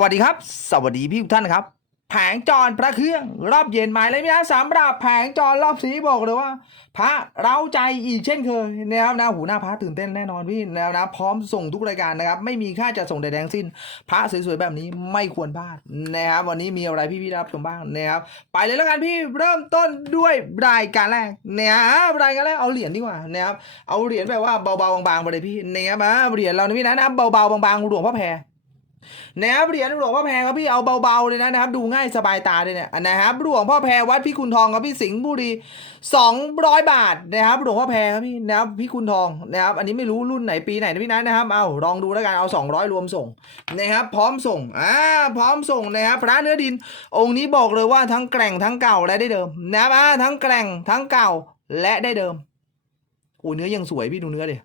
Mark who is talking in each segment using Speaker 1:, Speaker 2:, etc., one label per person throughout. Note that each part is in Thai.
Speaker 1: วัสดีครับ สวัสดีพี่ทุกท่านนะครับ แผงจรพระเครื่องรอบเย็นหมายเลยพี่นะสำหรับแผงจรรอบนี้บอกเลยว่า พระเราใจอีกเช่นเคยนะครับนะหูหน้าพระตื่นเต้นแน่นอนพี่นะครับนะพร้อมส่งทุกรายการนะครับ ไม่มีค่าจะส่งใดงสิ้น พระสวยๆแบบนี้ไม่ควรพลาดนะครับวันนี้มีอะไรพี่พี่ๆรับชมบ้างนะครับไปเลยแล้วกันพี่เริ่มต้นด้วยรายการแรกนะครับรายการแรกเอาเหรียญดีกว่านะครับเอาเหรียญแบบว่าเบาๆบางๆไปเลยพี่นะครับเหรียญเรานะพี่นะนะเบาๆบางๆหลวงพ่อแพร นะครับเหรียญหลวงพ่อแพรครับพี่เอาเบาๆเลยนะนะครับ ดูง่ายสบายตาเลยเนี่ยนะครับหลวงพ่อแพรวัดพิคุณทองครับพี่สิงห์บุรี200 บาทนะครับหลวงพ่อแพรครับพี่นะครับพิคุณทองนะครับอันนี้ไม่รู้รุ่นไหนปีไหนนะพี่นะนะครับเอาลองดูแล้วกันเอา 200 รวมส่งนะครับพร้อมส่งอ่าพร้อมส่งนะครับพระเนื้อดิน องค์นี้บอกเลยว่าทั้งแกร่งทั้งเก่าและได้เดิมนะครับอ่าทั้งแกร่งทั้งเก่าและได้เดิมโอ้เนื้อยังสวยพี่ดูเนื้อดิ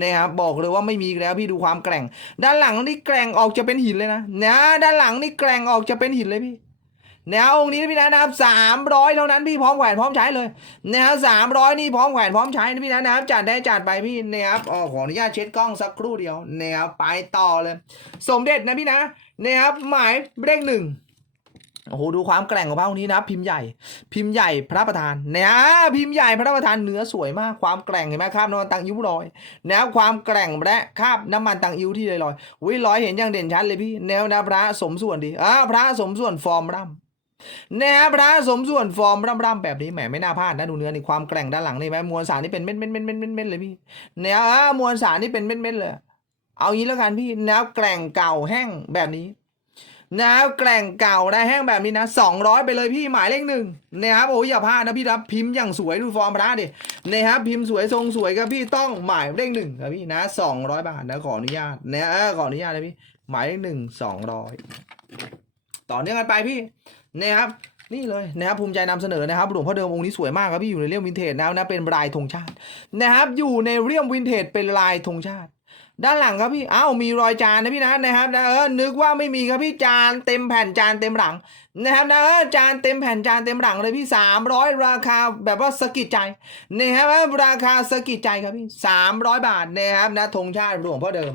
Speaker 1: นะครับบอกเลยว่าไม่มีแล้วพี่ดูความแกร่ง ด้านหลังนี่แกร่งออกจะเป็นหินเลยนะนะด้านหลังนี่แกร่งออกจะเป็นหินเลยพี่แนวองค์นี้นะพี่นะนะครับสามร้อยเท่านั้นพี่พร้อมแขวนพร้อมใช้เลยนะครับสามร้อยนี่พร้อมแขวนพร้อมใช้นะพี่นะนะครับจัดได้จัดไปพี่นะครับอ๋อขออนุญาตเช็ดกล้องสักครู่เดียวนะครับไปต่อเลย สมเด็จนะพี่นะนะครับหมายเลขหนึ่ง โอ้โหดูความแกร่งของพระองค์นี้นะ พิมพ์ใหญ่ พิมพ์ใหญ่พระประธานเนี่ยพิมพ์ใหญ่พระประธานเนื้อสวยมากความแกร่งเห็นไหมครับน้ำมันตังยิ้วลอยแนวความแกร่งและคราบน้ำมันตังอิ้วที่ลอยๆวิลอยเห็นอย่างเด่นชัดเลยพี่ แนวนะพระสมส่วนดีอ่าพระสมส่วนฟอร์มร่ำแนวพระสมส่วนฟอร์มร่ำร่ำแบบนี้แหมไม่น่าพลาดนะดูเนื้อนี่ความแกร่งด้านหลังนี่ไหมมวลสารนี่เป็นเม็ดเม็ดเม็ดเม็ดเม็ดเลยพี่แนวอ่ามวลสารนี่เป็นเม็ดเม็ดเลย เอางี้แล้วกันพี่แนวแกร่งเก่าแห้งแบบนี้ แนวแกร่งเก่าได้แห้งแบบนี้นะสองร้อยไปเลยพี่หมายเลขหนึ่งนะครับโอ้ยอย่าพลาดนะพี่รับพิมพ์อย่างสวยดูฟอร์มพระดินะครับพิมพ์สวยทรงสวยครับพี่ต้องหมายเลขหนึ่งครับพี่นะสองร้อยบาทนะขออนุญาตนะขออนุญาตนะพี่หมายเลขหนึ่งสองร้อยต่อเนื่องกันไปพี่นะครับนี่เลยนะครับภูมิใจนำเสนอนะครับหลวงพ่อเดิมองค์นี้สวยมากครับพี่อยู่ในเรียมวินเทจนะนะเป็นลายธงชาตินะครับอยู่ในเรียมวินเทจเป็นลายธงชาติ ด้านหลังครับพี่อ้าวมีรอยจานนะพี่นะนะครับนะเออนึกว่าไม่มีครับพี่จานเต็มแผ่นจานเต็มหลังนะครับนะเออจานเต็มแผ่นจานเต็มหลังเลยพี่สามร้อยราคาแบบว่าสะกิดใจนะครับราคาสะกิดใจครับพี่สามร้อยบาทนะครับนะธงชาติหลวงพ่อเดิม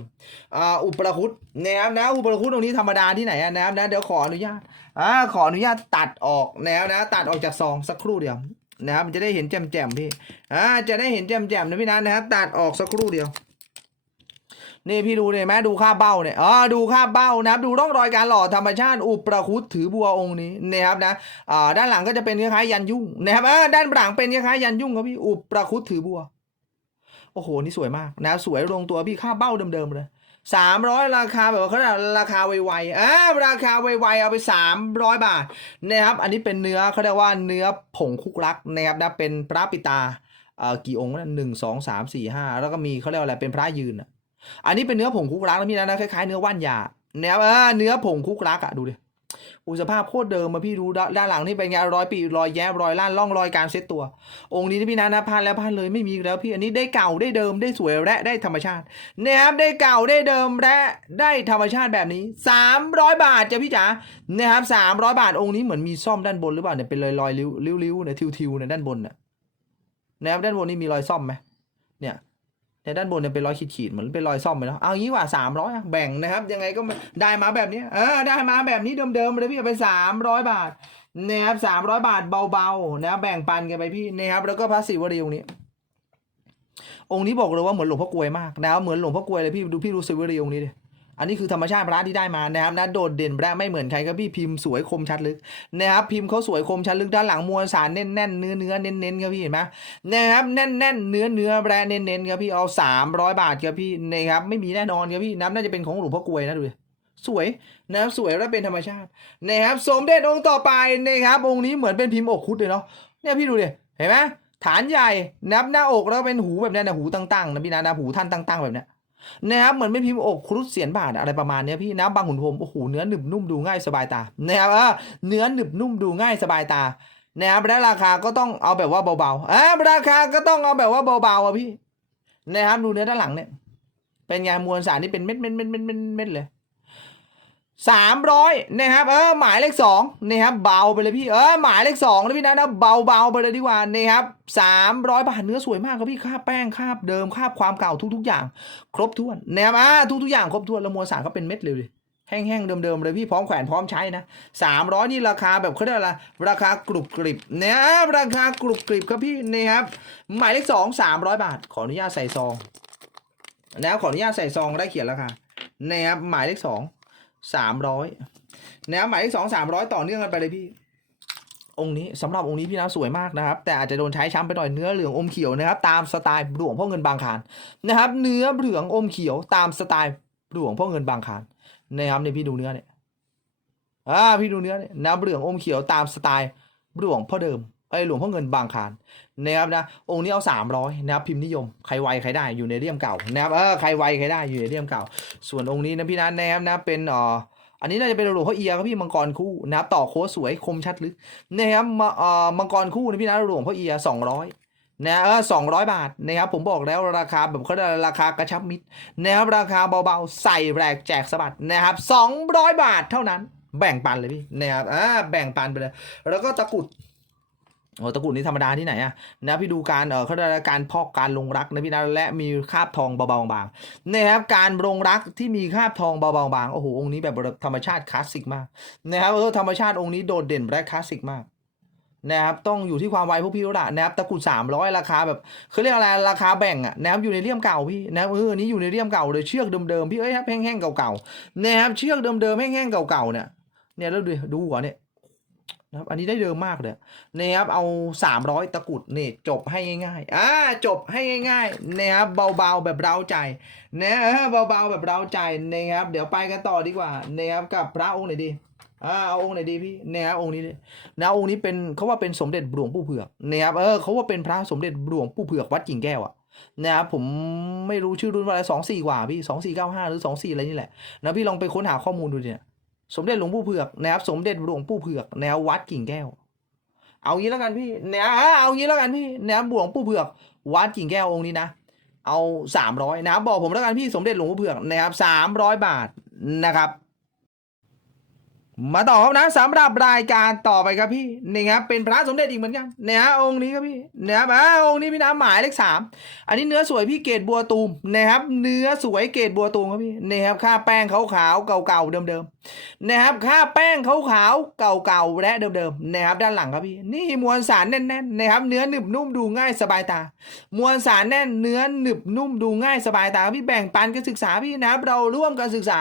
Speaker 1: อ่าอุปราคุตนะครับนะอุปราคุตตรงนี้ธรรมดาที่ไหนอะนะครับนะเดี๋ยวขออนุญาตอ่าขออนุญาตตัดออกนะครับนะตัดออกจากซองสักครู่เดียวนะครับจะได้เห็นแจ่มๆพี่อ่าจะได้เห็นแจ่มๆนะพี่นะนะครับตัดออกสักครู่เดียว นี่พี่ดูเนี่ยไหมดูค่าเบ้าเนี่ยอ๋อดูค่าเบ้านะครับดูร่องรอยการหล่อธรรมชาติอุปรคุตถือบัวองค์นี้นะครับนะอ่าด้านหลังก็จะเป็นคล้ายยันยุ่งนะครับอ่าด้านหลังเป็นคล้ายยันยุ่งครับพี่อุปรคุตถือบัว โอ้โหนี่สวยมากนะสวยลงตัวพี่ค่าเบ้าเดิมๆเลยสามร้อยราคาแบบว่าเขาเรียกราคาไวๆอ่าราคาไวๆเอาไปสามร้อยบาทนะครับ อันนี้เป็นเนื้อเขาเรียกว่าเนื้อผงคุกรักนะครับนะเป็นพระปิตาเอ่อกี่องค์นะหนึ่งสองสามสี่ห้าแล้วก็มีเขาเรียกว่าอะไรเป็นพระยืนอะ อันนี้เป็นเนื้อผงคุกรักนะพี่นะนะคล้ายๆเนื้อว่านยาแนวเออเนื้อผงคุกรักอะดูดิอุสภาพโคตรเดิมมาพี่ดูด้านหลังนี่เป็นไงรอยปีรอยแย้รอยล่านร่องรอยการเซ็ตตัว องค์นี้พี่นะนะพลาดแล้วพลาดเลยไม่มีแล้วพี่อันนี้ได้เก่าได้เดิมได้สวยและได้ธรรมชาตินะครับได้เก่าได้เดิมและได้ธรรมชาติแบบนี้ 300 บาทจ้ะพี่จ๋านะครับ300 บาทองค์นี้เหมือนมีซ่อมด้านบนหรือเปล่าเนี่ยเป็นรอยรอยริ้วริ้วเนี่ยทิวทิวเนี่ยด้านบนเนี่ยนะครับด้านบนนี่มีรอยซ่อมไหมเนี่ย ในด้านบนเนี่ยเป็นรอยขีดๆเหมือนเป็นรอยซ่อมไปแล้วเอางี้ว่าสามร้อยแบ่งนะครับ ยังไงก็ได้มาแบบนี้เออได้มาแบบนี้เดิมๆเลยพี่เอาไปสามร้อยบาทนะครับสามร้อยบาทเบาๆนะแบ่งปันกันไปพี่นะครับ แล้วก็พระศิวรีองค์นี้ องค์นี้บอกเลยว่าเหมือนหลวงพ่อกลวยมากนะครับเหมือนหลวงพ่อกลวยเลยพี่ดูพี่ดูศิวรีองค์นี้ดิ อันนี้คือธรรมชาติพระที่ได้มานะครับนะโดดเด่นและไม่เหมือนใครครับพี่พิมพ์สวยคมชัดลึกนะครับพิมพ์เขาสวยคมชัดลึกด้านหลังมวลสารแน่นๆเนื้อเนื้อเน้นๆครับพี่เห็นไหมนะครับแน่นแน่นๆเนื้อเนื้อแบรนด์เน้นๆครับพี่เอาสามร้อยบาทครับพี่นะครับไม่มีแน่นอนครับพี่นับน่าจะเป็นของหลวงพ่อกลวยนะดูดิสวยนะครับสวยและเป็นธรรมชาตินะครับสมเด็จองค์ต่อไปนะครับองค์นี้เหมือนเป็นพิมพ์อกคุดเลยเนาะเนี่ยพี่ดูดิเห็นไหมฐานใหญ่นับหน้าอกแล้วเป็นหูแบบนี้นะหูตั้งๆนะพี่นะนะหูท่านตั้งๆแบบนี้ นะครับเหมือนไม่พิมพ์อกครุฑเสียนบาทอะไรประมาณนี้พี่นะบางหุ่นพรมโอ้โหเนื้อหนึบนุ่มดูง่ายสบายตานะครับเออเนื้อหนึบนุ่มดูง่ายสบายตานะครับและราคาก็ต้องเอาแบบว่าเบาๆอ่าราคาก็ต้องเอาแบบว่าเบาๆอะพี่นะครับดูเนื้อด้านหลังเนี่ยเป็นไงมวลสารนี่เป็นเม็ดเม็ดเม็ดเม็ดเม็ดเลย สามร้อยนะครับเออหมายเลขสองนะครับเบาไปเลยพี่เออหมายเลขสองนะพี่นะนะเบาเบาไปเลยดีกว่านะครับสามร้อยบาทเนื้อสวยมากครับพี่คาบแป้งคาบเดิมคาบความเก่าทุก ๆ อย่าง ครบถ้วนนะครับอ่าทุกๆอย่างครบถ้วนแล้วมวลสารก็เป็นเม็ดเลยดิแห้งๆเดิมๆเลยพี่พร้อมแขวนพร้อมใช้นะสามร้อยนี่ราคาแบบเขาเรียกอะไรราคากรุบกริบเนี่ยราคากรุบกริบครับพี่นี่ครับหมายเลขสองสามร้อยบาท ขออนุญาตใส่ซองนะครับขออนุญาตใส่ซองได้เขียนราคานะครับหมายเลขสอง สามร้อยแนะครับหมายเลขสองสามร้อยต่อเนื่องกันไปเลยพี่ องค์นี้สำหรับองค์นี้พี่นะสวยมากนะครับ แต่อาจจะโดนใช้ช้ำไปหน่อยเนื้อเหลืองอมเขียวนะครับ ตามสไตล์หลวงพ่อเงินบางคารนะครับ เนื้อเหลืองอมเขียวตามสไตล์หลวงพ่อเงินบางคารนะครับเนี่ยพี่ดูเนื้อเนี่ยอ่าพี่ดูเนื้อเนี่ยน้ำเหลืองอมเขียวตามสไตล์หลวงพ่อเดิม ไอหลวงพ่อเงินบางคารนะครับนะองค์นี้เอาสามร้อยนะครับพิมพ์นิยมใครไวใครได้อยู่ในเลี่ยมเก่านะครับเออใครไวใครได้อยู่ในเลี่ยมเก่า ส่วนองค์นี้นะพี่นะแนบนะเป็นอ่ออันนี้น่าจะเป็นหลวงพ่อเอียครับพี่มังกรคู่นะครับต่อโค้ดสวยคมชัดลึกนะครับมาเอ่อมังกรคู่นะพี่นะหลวงพ่อเอียสองร้อยนะเออสองร้อยบาทนะครับผมบอกแล้วราคาแบบเขาเรียกอะราคากระชับมิตรนะครับราคาเบาๆ ใส่แรกแจกสะบัดนะครับสองร้อยบาทเท่านั้น แบ่งปันเลยพี่นะครับอ่าแบ่งปันไปเลย แล้วก็ตะกุด โอ้ตะกรุดนี่ธรรมดาที่ไหนอะนะพี่ดูการเออเขาเรียกอะการพอกการลงรักนะพี่นะและมีคาบทองเบาๆบางๆนะครับการลงรักที่มีคาบทองเบาๆบางๆโอ้โหองค์นี้แบบธรรมชาติคลาสสิกมากนะครับเออธรรมชาติองค์นี้โดดเด่นและคลาสสิกมากนะครับต้องอยู่ที่ความไวพวกพี่แล้ละนะครับตะกรุดสามร้อยราคาแบบเขาเรียกอะไรราคาแบ่งอะนะครับอยู่ในเลี่ยมเก่าพี่นะครับเอออันนี้อยู่ในเลี่ยมเก่าเลยเชือกเดิมๆพี่เอ้ยครับแห้งๆเก่าๆนะครับเชือกเดิมๆแห้งๆเก่าๆเนี่ยเนี่ยแล้วดูดูหัวเนี่ย นะครับอันนี้ได้เดิมมากเลยนะครับเอาสามร้อยตะกุดนี่จบให้ง่ายๆอ่าจบให้ง่ายๆนะครับเบาๆแบบเร้าใจนะเออเบาๆแบบเราใจนะครับเดี๋ยวไปกันต่อดีกว่านะครับกับพระองค์ไหนดีอ่าเอาองค์ไหนดีพี่นะครับองค์นี้นะองค์นี้เป็นเขาว่าเป็นสมเด็จหลวงปู่เผือกนะครับเออเขาว่าเป็นพระสมเด็จหลวงปู่เผือกวัดกิ่งแก้วอะนะครับผมไม่รู้ชื่อรุ่นว่าอะไรสองสี่กว่าพี่สองสี่เก้าห้าหรือสองสี่อะไรนี่แหละนะพี่ลองไปค้นหาข้อมูลดูเนี่ย สมเด็จหลวงปู่เผือกนะครับสมเด็จหลวงปู่เผือกแนววัดกิ่งแก้ว เอางี้แล้วกันพี่แนวเอางี้แล้วกันพี่แนวหลวงปู่เผือก วัดกิ่งแก้วองค์นี้นะ เอาสามร้อยนะครับบอกผมแล้วกันพี่สมเด็จหลวงปู่เผือกนะครับสามร้อยบาทนะครับ มาต่อครับนะสำหรับรายการต่อไปครับพี่นี่ครับเป็นพระสมเด็จอีกเหมือนกันเนี่ยฮะองค์นี้ครับพี่นะครับอ่าองค์นี้พี่น้ำหมายเลขสามอันนี้เนื้อสวยพี่เกตบัวตูมนะครับ เนื้อสวยเกตบัวตูมครับพี่นี่ครับค่าแป้งขาวๆเก่าๆเดิมๆนะครับค่าแป้งขาวๆเก่าๆและเดิมๆนะครับด้านหลังครับพี่นี่มวลสารแน่นๆนะครับเนื้อหนึบนุ่มดูง่ายสบายตา มวลสารแน่นเนื้อหนึบนุ่มดูง่ายสบายตาพี่แบ่งปันกันศึกษาพี่นะครับเราร่วมกันศึกษา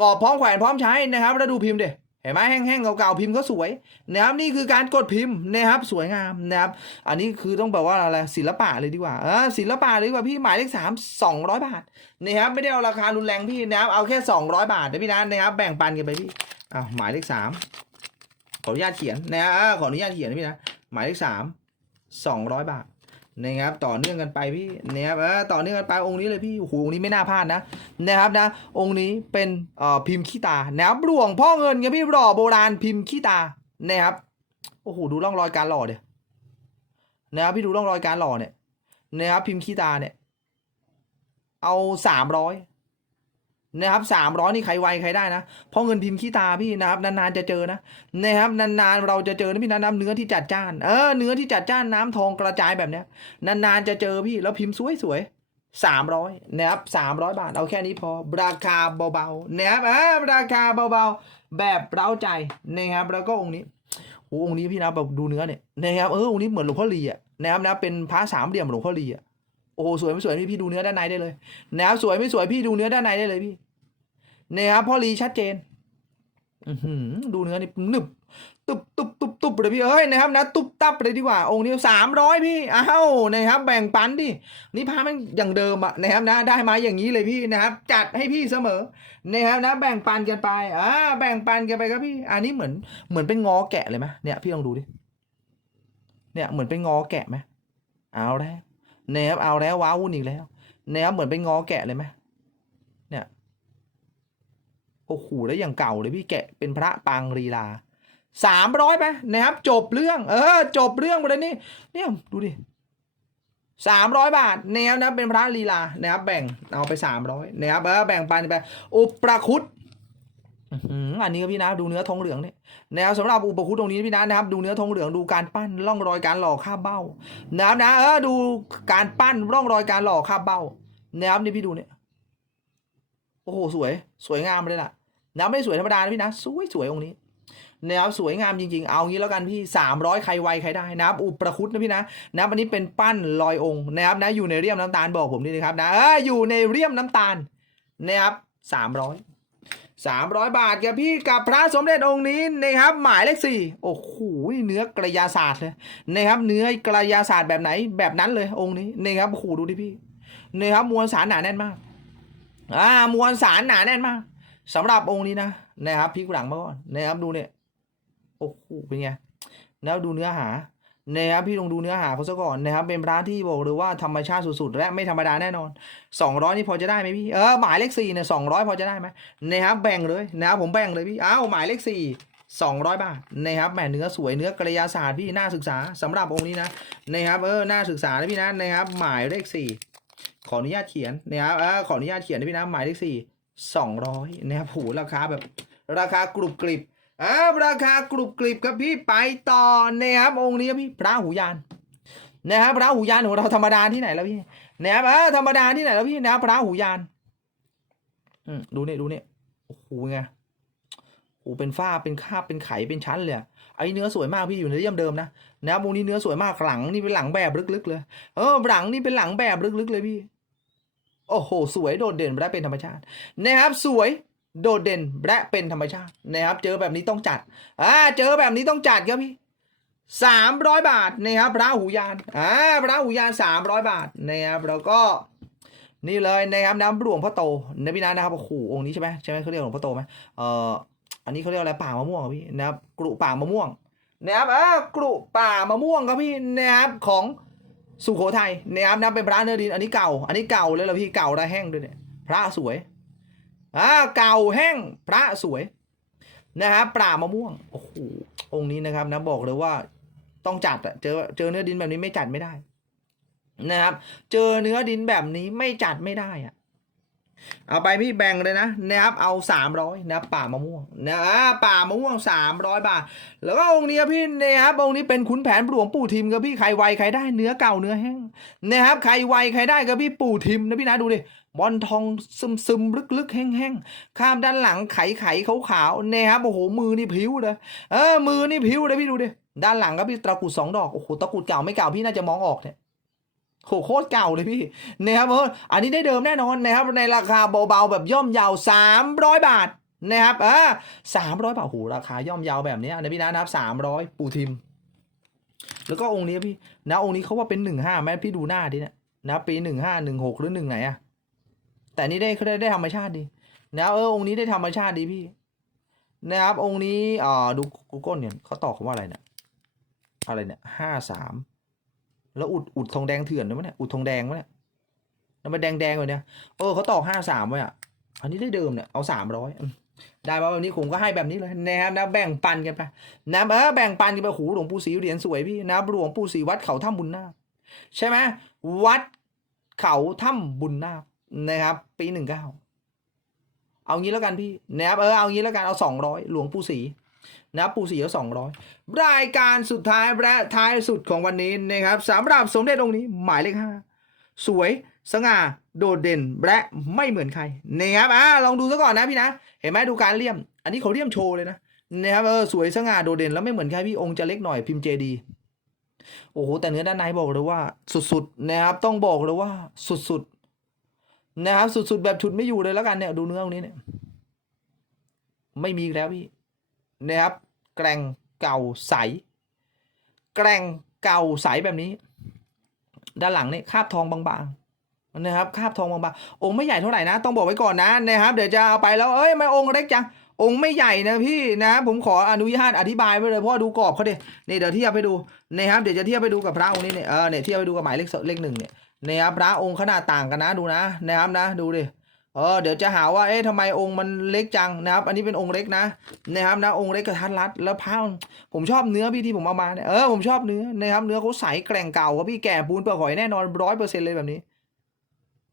Speaker 1: กอบพร้อมแขวนพร้อมใช้นะครับแล้วดูพิมพ์เด็เห็นไหมแห้งๆเก่าๆพิมพ์ก็สวยนะครับนี่คือการกดพิมพ์นะครับสวยงามนะครับอันนี้คือต้องแบบว่าอะไรศิลปะเลยดีกว่าเออศิลปะเลยดีกว่าพี่หมายเลขสามสองร้อยบาทนะครับไม่ได้เอาราคารุนแรงพี่นะครับเอาแค่สองร้อยบาทนะพี่นะนะครับแบ่งปันกันไปพี่อ้าวหมายเลขสามขออนุญาตเขียนนะขออนุญาตเขียนนะพี่นะหมายเลขสามสองร้อยบาท นะครับต่อเนื่องกันไปพี่นะครับต่อเนื่องกันไปองค์นี้เลยพี่โอ้โหองค์นี้ไม่น่าพลาดนะนะครับนะองค์นี้เป็นเอ่อพิมพ์ขี้ตานะครับหลวงพ่อเงินครับพี่หล่อโบราณพิมพ์ขี้ตานะครับโอ้โหดูร่องรอยการหล่อเดี๋ยนะครับพี่ดูร่องรอยการหล่อเนี่ยนะครับพิมพ์ขี้ตาเนี่ยเอาสามร้อย นะครับสามร้อยนี่ใครไวใครได้นะ เพราะเงินพิมพ์ขี้ตาพี่นะครับนานๆจะเจอนะนะครับนานๆเราจะเจอนะพี่นะน้ำเนื้อที่จัดจ้านเออเนื้อที่จัดจ้านน้ำทองกระจายแบบเนี้ยนานๆจะเจอพี่แล้วพิมพ์สวยๆสามร้อยนะครับสามร้อยบาทเอาแค่นี้พอราคาเบาๆนะครับเออราคาเบาๆแบบเร้าใจนะครับแล้วก็องค์นี้โอ้องค์นี้พี่นะแบบดูเนื้อเนี่ยนะครับเออองค์นี้เหมือนหลวงพ่อลีอะนะครับนะเป็นพระสามเหลี่ยมหลวงพ่อลีอะโอ้สวยไม่สวยพี่พี่ดูเนื้อด้านในได้เลยนะครับสวยไม่สวยพี่ดูเนื้อด้านในได้เลยพี่ นะครับพ่อลีชัดเจนอือหือดูเนื้อนี่หนึบตุบตุบตุบตุบเลยพี่เอ้ยนะครับนะตุบตับเลยดีกว่าองค์นี้สามร้อยพี่อ้าวนะครับแบ่งปันดินี่พามันอย่างเดิมอะนะครับนะได้มาอย่างนี้เลยพี่นะครับ จัดให้พี่เสมอนะครับนะแบ่งปันกันไปอ่าแบ่งปันกันไปครับพี่ อันนี้เหมือนเหมือนเป็นงอแกะเลยไหมเนี่ยพี่ลองดูดิเนี่ยเหมือนเป็นงอแกะไหมเอาแล้วนะครับเอาแล้วว้าวุ่นอีกแล้วนะครับเหมือนเป็นงอแกะเลยไหม โอ้โหแล้วอย่างเก่าเลยพี่แกะเป็นพระปางรีลาสามร้อยไหมนะครับ จบเรื่อง เออ จบเรื่องไปเลยนี่เนี่ยดูดิสามร้อยบาทแนวนะเป็นพระลีลานะครับแบ่งเอาไปสามร้อยนะครับเออแบ่งปันไปอุปราคุตอันนี้ก็พี่นะดูเนื้อทองเหลืองเนี่ยแนวสำหรับอุปคุตตรงนี้พี่นะนะครับ ดูเนื้อทองเหลืองดูการปั้นร่องรอยการหล่อคาเบ้านะครับนะเออดูการปั้นร่องรอยการหล่อคาเบ้านะครับนี่พี่ดูเนี่ยโอ้โหสวย สวยงามเลยล่ะ นะไม่สวยธรรมดานะพี่นะสวยสวยองค์นี้นะครับสวยงามจริงๆ เอางี้แล้วกันพี่ 300 ใครไวใครได้นะครับอุประคุตนะพี่นะนะครับอันนี้เป็นปั้นลอยองค์นะครับนะอยู่ในเรียมน้ำตาลบอกผมนี่นะครับนะเอออยู่ในเรียมน้ำตาลนะครับ300 300 บาทครับพี่กับพระสมเด็จองค์นี้นะครับหมายเลขสี่โอ้โหเนื้อกระยาศาสตร์เลยนะครับเนื้อกระยาศาสตร์แบบไหนแบบนั้นเลยองค์นี้นะครับโอ้โหดูดิพี่นะครับมวลสารหนาแน่นมากอ่ามวลสารหนาแน่นมาก สำหรับองค์นี้นะนะครับพลิกหลังมาก่อนนะครับดูเนี่ยโอ้โหเป็นไงแล้วดูเนื้อหานะครับพี่ลองดูเนื้อหาเขาซะก่อนนะครับเป็นพระที่บอกเลยว่าธรรมชาติสุดๆและไม่ธรรมดาแน่นอน 200 นี่พอจะได้ไหมพี่เออหมายเลขสี่เนี่ย200พอจะได้ไหมนะครับแบ่งเลยนะครับผมแบ่งเลยพี่อ้าวหมายเลขสี่สองร้อยบาทนะครับแหมเนื้อสวยเนื้อกระยาศาสตร์พี่น่าศึกษาสำหรับองค์นี้นะนะครับเออน่าศึกษานะพี่นะนะครับหมายเลขสี่ขออนุญาตเขียนนะครับเออขออนุญาตเขียนนะพี่นะหมายเลขสี่ สองร้อยนะครับโหราคาแบบราคากรุบกริบอ่าราคากรุบกริบครับพี่ไปต่อนะครับองค์นี้ครับพี่พระหูยานนะครับพระหูยานของเราธรรมดาที่ไหนแล้วพี่นะครับเออธรรมดาที่ไหนแล้วพี่นะครับพระหูยานอืมดูเนี่ยดูเนี่ยโอ้โหไงโอ้โหเป็นฝ้าเป็นคาบเป็นไขเป็นชั้นเลยไอ้เนื้อสวยมากพี่อยู่ในเยี่ยมเดิมนะนะครับวงนี้เนื้อสวยมากหลังนี่เป็นหลังแบบลึกๆเลย เออหลังนี่เป็นหลังแบบลึกๆเลยพี่ โอ้โห สวยโดดเด่นและเป็นธรรมชาตินะครับสวยโดดเด่นและเป็นธรรมชาตินะครับ เจอแบบนี้ต้องจัดอ่าเจอแบบนี้ต้องจัดครับพี่สามร้อยบาทนะครับพระหูยานอ่าพระหูยานสามร้อยบาทนะครับแล้วก็นี่เลยนะครับน้ำหลวงพ่อโตนะพี่นะนะครับโอ้โหองค์นี้ใช่ไหมใช่ไหมเขาเรียกหลวงพ่อโตไหมเอ่ออันนี้เขาเรียกอะไรป่ามะม่วงพี่นะครับกรุป่ามะม่วงนะครับเออกรุป่ามะม่วงครับพี่นะครับของ สุโขทัยนะครับนะเป็นพระเนื้อดินอันนี้เก่า อันนี้เก่าเลยเหรอพี่เก่าและแห้งด้วยเนี่ยพระสวยอ่าเก่าแห้งพระสวยนะครับปลามะม่วงโอ้โหองค์นี้นะครับนะบอกเลยว่าต้องจัดอะเจอเจอเนื้อดินแบบนี้ไม่จัดไม่ได้นะครับ เจอเนื้อดินแบบนี้ไม่จัดไม่ได้อะ เอาไปพี่แบ่งเลยนะนะครับเอาสามร้อยนะป่ามะม่วงนะอ่าป่ามะม่วงสามร้อยบาท แล้วก็องค์นี้ครับพี่นะครับองค์นี้เป็นขุนแผนหลวงปู่ทิมครับพี่ใครไวใครได้เนื้อเก่าเนื้อแห้งนะครับใครไวใครได้ครับพี่ปู่ทิมนะพี่นะดูดิบอลทองซึมซึมลึกลึกๆแห้งแห้งๆข้ามด้านหลังไขไขขาวขาวนะครับโอ้โหมือนี่ผิวเลยเออมือนี่ผิวเลยพี่ดูดิด้านหลังครับพี่ตะกุดสองดอกโอ้โหตะกุดเก่าไม่เก่าพี่น่าจะมองออกเนี่ย โหโคตรเก่าเลยพี่นะครับเอออันนี้ได้เดิมแน่นอนนะครับในราคาเบาๆแบบย่อมเยาวสามร้อยบาทนะครับอ่าสามร้อยบาทโหราคาย่อมเยาวแบบนี้นะพี่นะนะครับสามร้อยปูทิม แล้วก็องค์นี้พี่นะองค์นี้เขาว่าเป็นหนึ่งห้าแม่พี่ดูหน้าดิเนี่ยนะปีหนึ่งห้าหนึ่งหกหรือหนึ่งไหนอะแต่นี่ได้เขาได้ได้ธรรมชาติดีนะเออองค์นี้ได้ธรรมชาติดีพี่ นะครับองค์นี้อ่าดูกูเกิลเนี่ยเขาตอบคำว่าอะไรเนี่ยอะไรเนี่ยห้าสาม แล้วอุดอุดทองแดงเถื่อนด้วยมั้ยเนี่ยอุดทองแดงมั้ยเนี่ยแล้วมันแดงแดงเลยเนี่ยเออเขาตอกห้าสามไว้อะอันนี้ได้เดิมเนี่ยเอาสามร้อยได้มาแบบนี้ผมก็ให้แบบนี้เลยนะครับนะแบ่งปันกันไปนะเออแบ่งปันกันไปโหหลวงปู่ศรีเหรียญสวยพี่นะหลวงปู่ศรีวัดเขาถ้ำบุญนาคใช่ไหมวัดเขาถ้ำบุญนาคนะครับ ปีหนึ่งเก้าเอางี้แล้วกันพี่นะครับเออเอางี้แล้วกันเอาสองร้อยหลวงปู่ศรี นะครับปู่ศรีเอาสองร้อยรายการสุดท้ายและท้ายสุดของวันนี้นะครับสำหรับสมเด็จองค์นี้หมายเลขห้าสวยสง่าโดดเด่นและไม่เหมือนใครนะครับอ่าลองดูซะก่อนนะพี่นะ เห็นไหมดูการเลี่ยม อันนี้เขาเลี่ยมโชว์เลยนะนะครับเออสวยสง่าโดดเด่นแล้วไม่เหมือนใครพี่องค์จะเล็กหน่อยพิมพ์เจดีโอ้โหแต่เนื้อด้านในบอกเลยว่า สุดๆนะครับต้องบอกเลยว่าสุดๆนะครับสุดๆแบบชุดไม่อยู่เลยแล้วกันเนี่ยดูเนื้อตรงนี้เนี่ยไม่มีแล้วพี่ นะครับ แกร่งเก่าใส แกร่งเก่าใสแบบนี้ ด้านหลังนี่คาบทองบางๆนะครับคาบทองบางๆองค์ไม่ใหญ่เท่าไหร่นะ ต้องบอกไว้ก่อนนะนะครับ เดี๋ยวจะเอาไปแล้วเอ้ยไม่องค์เล็กจังองค์ไม่ใหญ่นะพี่นะผมขออนุญาตอธิบายไว้เลยเพราะดูกรอบเขาดินี่เดี๋ยวเทียบไปดูนะครับเดี๋ยวจะเทียบไปดูกับพระองค์นี้เนี่ยเออเนี่ยเทียบไปดูกับหมายเลขเลขหนึ่งเนี่ยนะครับพระองค์ขนาดต่างกันนะดูนะนะครับนะดูดิ เออเดี๋ยวจะหาว่าเอ๊ะทำไมองค์มันเล็กจังนะครับ อันนี้เป็นองค์เล็กนะนะครับนะองค์เล็กกระทัดรัดแล้วพระผมชอบเนื้อพี่ที่ผมเอามาเนี่ยเออผมชอบเนื้อนะครับเนื้อเขาใสแกร่งเก่าครับพี่แก่ปูนเปลือกหอยแน่นอนร้อยเปอร์เซ็นต์เลยแบบนี้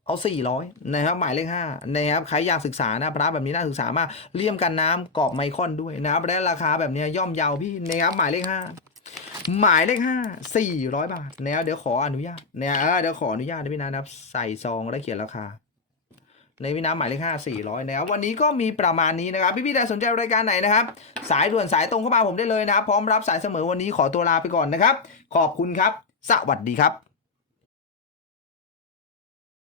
Speaker 1: เอาสี่ร้อยนะครับหมายเลขห้านะครับใครอยากศึกษานะพระแบบนี้น่าศึกษามากเลี่ยมกันน้ำกรอบไมคอนด้วยนะครับและราคาแบบนี้ย่อมเยาพี่นะครับหมายเลขห้าหมายเลขห้าสี่ร้อยบาทนะครับเดี๋ยวขออนุญาตนะเออเดี๋ยวขออนุญาตนะพี่นะครับใส่ซองและเขียนราคา ในวินาหมายเลขห้าสี่ร้อยนะครับวันนี้ก็มีประมาณนี้นะครับ พี่ๆใดสนใจรายการไหนนะครับ สายด่วนสายตรงเข้ามาผมได้เลยนะครับ พร้อมรับสายเสมอวันนี้ขอตัวลาไปก่อนนะครับ ขอบคุณครับ สวัสดีครับ